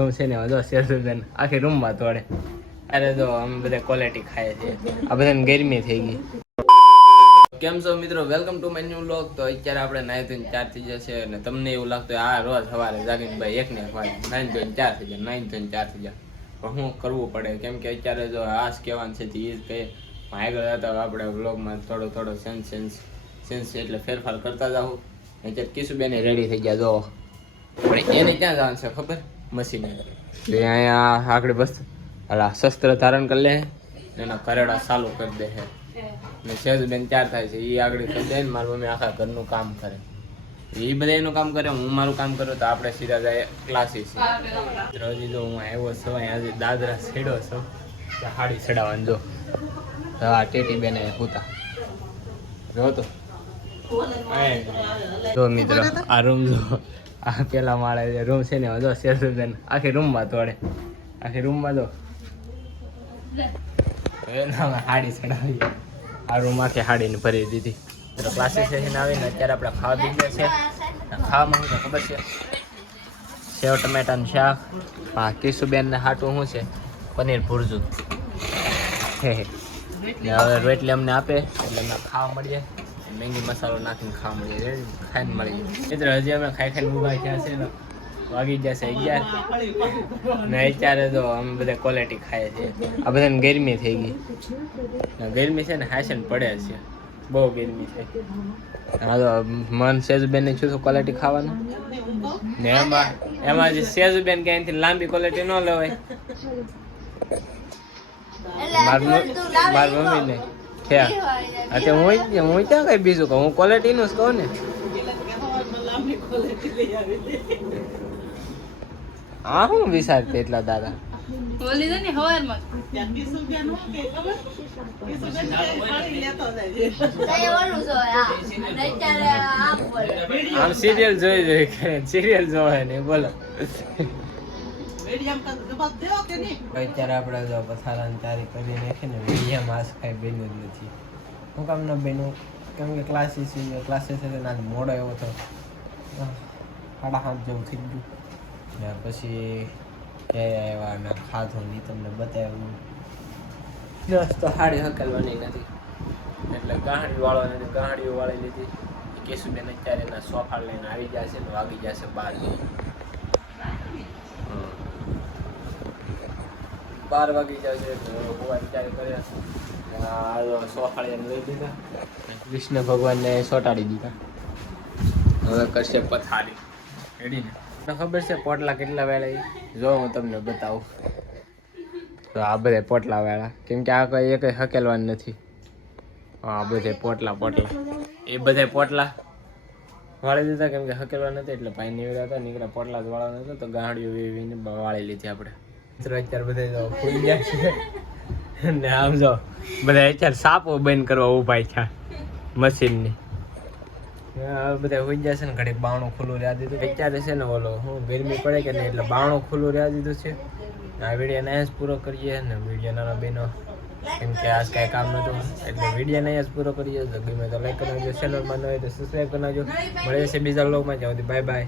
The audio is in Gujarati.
રૂમ છે ને જો શેરસુબેન આખી રૂમમાં તોડે. અરે જો અમે બધા ક્વોલિટી ખાય છે. આ બધાને ગરમી થઈ ગઈ. કેમ છો મિત્રો, welcome to my new vlog. તો અત્યારે આપણે નાઈ ધોઈને 4 થઈ જશે અને તમને એવું લાગતું આ રોજ સવારે જાગીને ભાઈ એકને નાઈ ધોઈને 4 થઈ જાય, નાઈ ધોઈને 4 થઈ જાય. પણ શું કરવું પડે કેમ કે અત્યારે જો આજ કહેવાનું છે એ જ કહે. આગળ હતા આપણે વ્લોગમાં થોડો સેન્સ એટલે ફેરફાર કરતા જાવ. અત્યારે કિશુબેન રેડી થઈ ગયા જો. પણ એને ક્યાં જવાનું છે ખબર? મશીન એટલે અહીંયા આગળ બસ અલા શસ્ત્ર ધારણ કરી લે, એના કરેડા ચાલુ કરી દે છે ને સેજબેન તૈયાર થાય છે. એ આગળ કરી દે ને મારી મમ્મી આખા ઘરનું કામ કરે. એ બધા એનું કામ કરે, હું મારું કામ કરું તો આપણે સીધા જાય ક્લાસીસ. હજી જો હું આવ્યો છું આજે દાદરા છેડો છું હાડી ચડાવવાનું. જો હા ટેટી બેને હુતા જો તો જો મિત્રો આ રૂમ જો આ પેલા માળે રૂમ છે ને જો શેરસુબેન આખી રૂમમાં તોડે. આખી રૂમમાં જો હાડી ચડાવી. આ રૂમ આખી હાડીને ભરી દીધી. ક્લાસીસ આવીને અત્યારે આપણે ખાવા બી ગયા છે. ખાવામાં શું ખબર છે? સેવ ટમેટાનું શાક. હા કિશુબેનને હાટું શું છે? પનીર ભુરજું. હવે રોટલી અમને આપે એટલે અમે ખાવા મળીએ. મેંગી મસાલો નાખીને ખાવા મળીએ, ખાઈને મળીએ. મિત્રો હજી અમે ખાઈ ઊભા થયા છે ને વાગી જશે 11 ને અત્યારે જો અમે બધા ક્વોલિટી ખાઈએ છીએ. આ બધાને ગરમી થઈ ગઈ. ગરમી છે ને હાસન પડે છે, બહુ ગરમી છે. હા તો મન સેજુબેન ને શું ક્વોલિટી ખાવાનું ને એમાં જે સેજુબેન કે એનાથી લાંબી ક્વોલિટી ન લેવાય. મારી મમ્મી ને અચ્છા હું ક્યાં કઈ બીજું કહું, હું ક્વોલિટી નું જ કહું ને. હા હું વિચારતી એટલા દાદા આમ સિરિયલ જોઈ સિરિયલ જોવાય ને બોલો. અત્યારે આપણે જો પથારાની તારી કરી નાખીને વિડીયા માસ ખાઈ બન્યું જ નથી. હું કામ ન બન્યું કેમ કે ક્લાસીસ ના મોડો એવો હતો 7:30 જેવું થઈ ગયું ને પછી આવ્યા ને ખાધું નહીં તમને બતાવ્યું. બસ તો હાડી હકેલવાની નથી એટલે ગાંહડી વાળવાની ગાંહડીઓ વાળી લીધી. કેશુબેન અત્યારે એના સોફા લઈને આવી ગયા છે ને વાગી જશે 12 વાગી જશે. વિચાર કર્યા સોફાળીને લઈ દીધા, કૃષ્ણ ભગવાનને સોટાડી દીધા. હવે કરશે પથારી રેડી ને. ખબર છે પોટલા કેટલા વેળા? જો હું તમને બતાવું તો આ બધા પોટલા વેળા કેમ કે આ કઈ એક હકેલવાનું નથી. હા બધે પોટલા એ બધા પોટલા વાળી દીધા કેમ કે હકેલવા નથી એટલે ભાઈ નીકળ્યા હતા. નીકળ્યા પોટલા જ વાળવા નતો તો ગાંહડીઓ વીવીને વાળી લીધી આપણે. અત્યારે બધા ખુલી ગયા છે ને આમ જો બધા અત્યારે સાપો બંધ કરવા ઉભા થયા મશીનની. બધા હોઈ જશે ને ઘડીક બાવણું ખુલ્લું રહ્યા દીધું. અત્યારે છે ને ઓલો હું ગરમી પડે કે નહીં એટલે બાવણું ખુલ્લું રહ્યા દીધું છે. આ વિડીયો અહીંયા જ પૂરો કરીએ ને વિડીયો નાના બહેનો કેમ કે આજ કાંઈ કામ નહોતું એટલે વિડીયો અહીંયા જ પૂરો કરીએ. ગમે તો લાઈક કરી નાખજો, ચેનલમાં ન હોય તો સબસ્ક્રાઈબ કરી નાખજો. મળે છે બીજા વ્લોગમાં. જ્યાં સુધી બાય બાય.